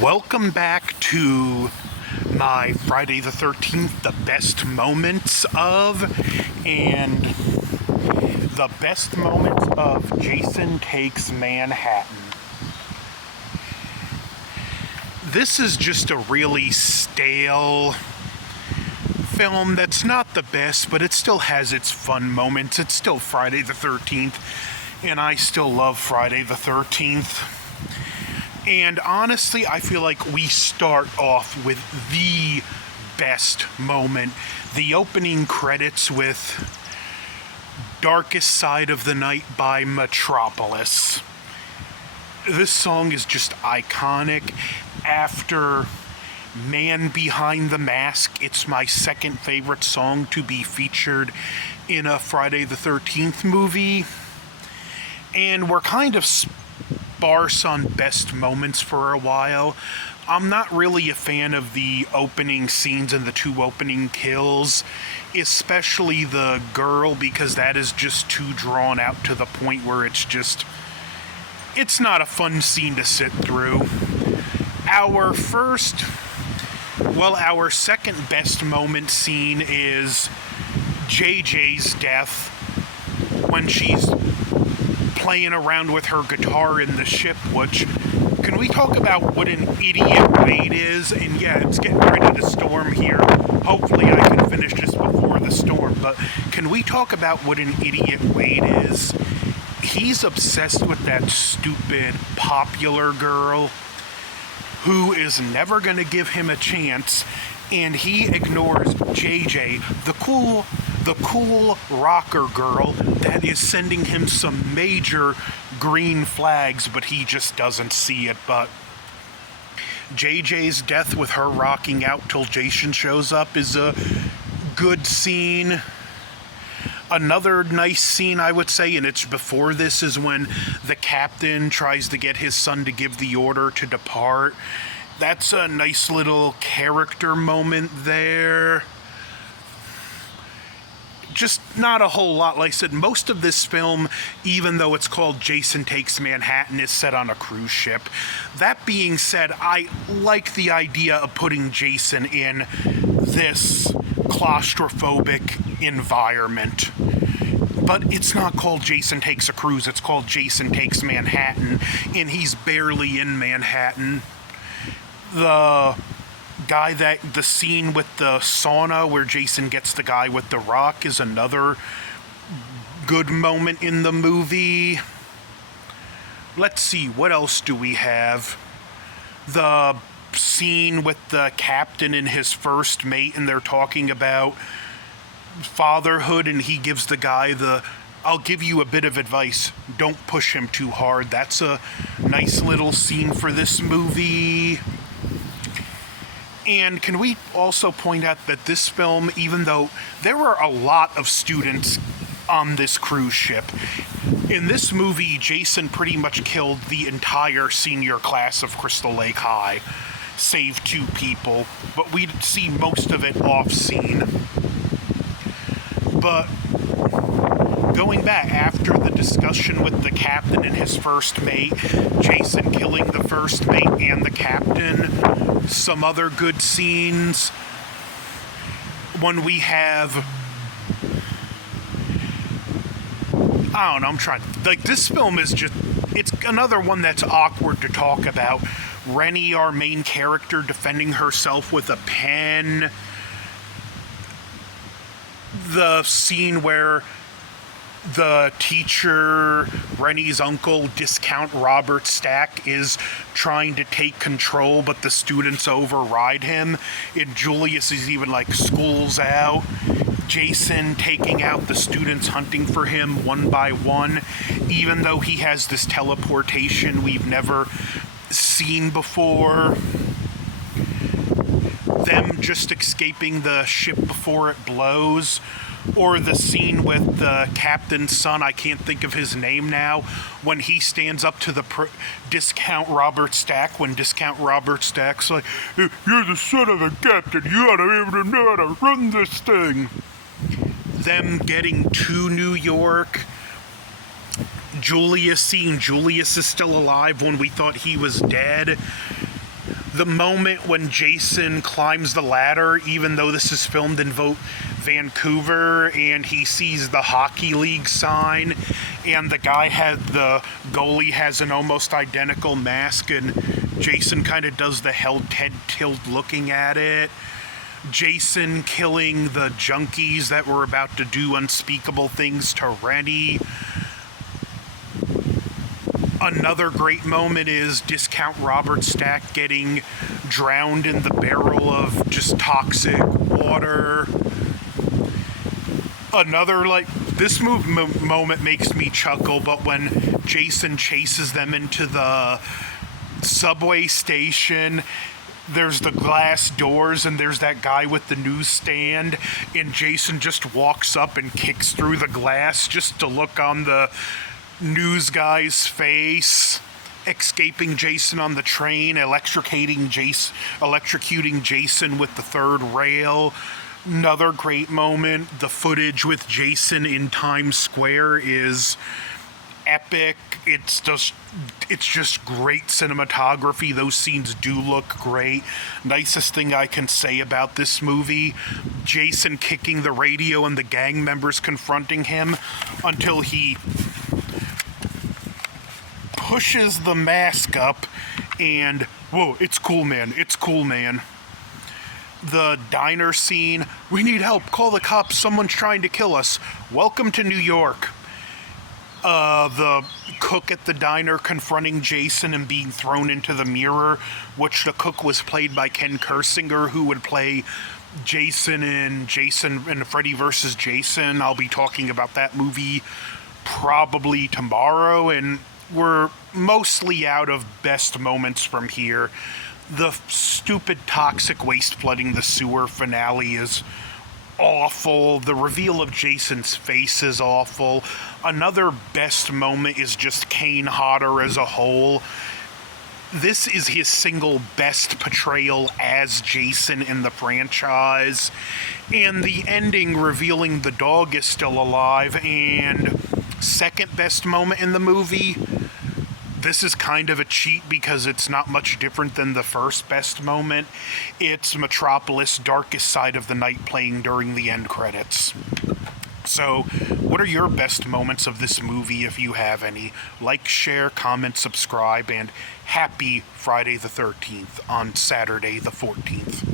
Welcome back to my Friday the 13th, the best moments of, and the best moments of Jason Takes Manhattan. This is just a really stale film that's not the best, but it still has its fun moments. It's still Friday the 13th, and I still love Friday the 13th. And honestly, I feel like we start off with the best moment. The opening credits with Darkest Side of the Night by Metropolis. This song is just iconic. After Man Behind the Mask, it's my second favorite song to be featured in a Friday the 13th movie. And we're kind of sparse on best moments for a while. I'm not really a fan of the opening scenes and the two opening kills, especially the girl, because that is just too drawn out to the point where it's not a fun scene to sit through. Our second best moment scene is JJ's death when she's playing around with her guitar in the ship, which, can we talk about what an idiot Wade is? And yeah, it's getting ready to storm here. Hopefully I can finish this before the storm, but can we talk about what an idiot Wade is? He's obsessed with that stupid popular girl who is never going to give him a chance, and he ignores JJ, the cool rocker girl that is sending him some major green flags, but he just doesn't see it. But JJ's death with her rocking out till Jason shows up is a good scene. Another nice scene, I would say, and it's before this, is when the captain tries to get his son to give the order to depart. That's a nice little character moment there. Just not a whole lot. Like I said, most of this film, even though it's called Jason Takes Manhattan, is set on a cruise ship. That being said, I like the idea of putting Jason in this claustrophobic environment. But it's not called Jason Takes a Cruise, it's called Jason Takes Manhattan, and he's barely in Manhattan. The scene with the sauna where Jason gets the guy with the rock is another good moment in the movie. Let's see, what else do we have? The scene with the captain and his first mate, and they're talking about fatherhood, and he gives the guy I'll give you a bit of advice, don't push him too hard. That's a nice little scene for this movie. And can we also point out that this film, even though there were a lot of students on this cruise ship, in this movie, Jason pretty much killed the entire senior class of Crystal Lake High, save 2 people, but we'd see most of it off-scene. But going back, after the discussion with the captain and his first mate, Jason killing the first mate and the captain, some other good scenes. When we have, I don't know, this film is it's another one that's awkward to talk about. Rennie, our main character, defending herself with a pen. The scene where the teacher, Rennie's uncle, Discount Robert Stack, is trying to take control, but the students override him. And Julius is even like, school's out. Jason taking out the students, hunting for him one by one, even though he has this teleportation we've never seen before. Them just escaping the ship before it blows. Or the scene with the captain's son, I can't think of his name now, when he stands up to the Discount Robert Stack, when Discount Robert Stack's like, you're the son of the captain, you ought to be able to know how to run this thing. Them getting to New York, seeing Julius is still alive when we thought he was dead. The moment when Jason climbs the ladder, even though this is filmed in Vancouver, and he sees the hockey league sign, and the goalie has an almost identical mask, and Jason kind of does the head tilt looking at it. Jason killing the junkies that were about to do unspeakable things to Rennie. Another great moment is Discount Robert Stack getting drowned in the barrel of just toxic water. Another, this moment makes me chuckle, but when Jason chases them into the subway station, there's the glass doors and there's that guy with the newsstand, and Jason just walks up and kicks through the glass just to look on the news guy's face, escaping Jason on the train, electrocuting Jason with the third rail. Another great moment, the footage with Jason in Times Square is epic. It's just great cinematography. Those scenes do look great. Nicest thing I can say about this movie, Jason kicking the radio and the gang members confronting him until he pushes the mask up and, whoa, it's cool, man. It's cool, man. The diner scene, we need help, call the cops, someone's trying to kill us. Welcome to New York. The cook at the diner confronting Jason and being thrown into the mirror, which the cook was played by Ken Kersinger, who would play Jason in Freddy vs. Jason. I'll be talking about that movie probably tomorrow, and we're mostly out of best moments from here. The stupid toxic waste flooding the sewer finale is awful. The reveal of Jason's face is awful. Another best moment is just Kane Hodder as a whole. This is his single best portrayal as Jason in the franchise. And the ending revealing the dog is still alive. And second best moment in the movie, this is kind of a cheat because it's not much different than the first best moment. It's Metropolis' Darkest Side of the Night playing during the end credits. So, what are your best moments of this movie, if you have any? Like, share, comment, subscribe, and happy Friday the 13th on Saturday the 14th.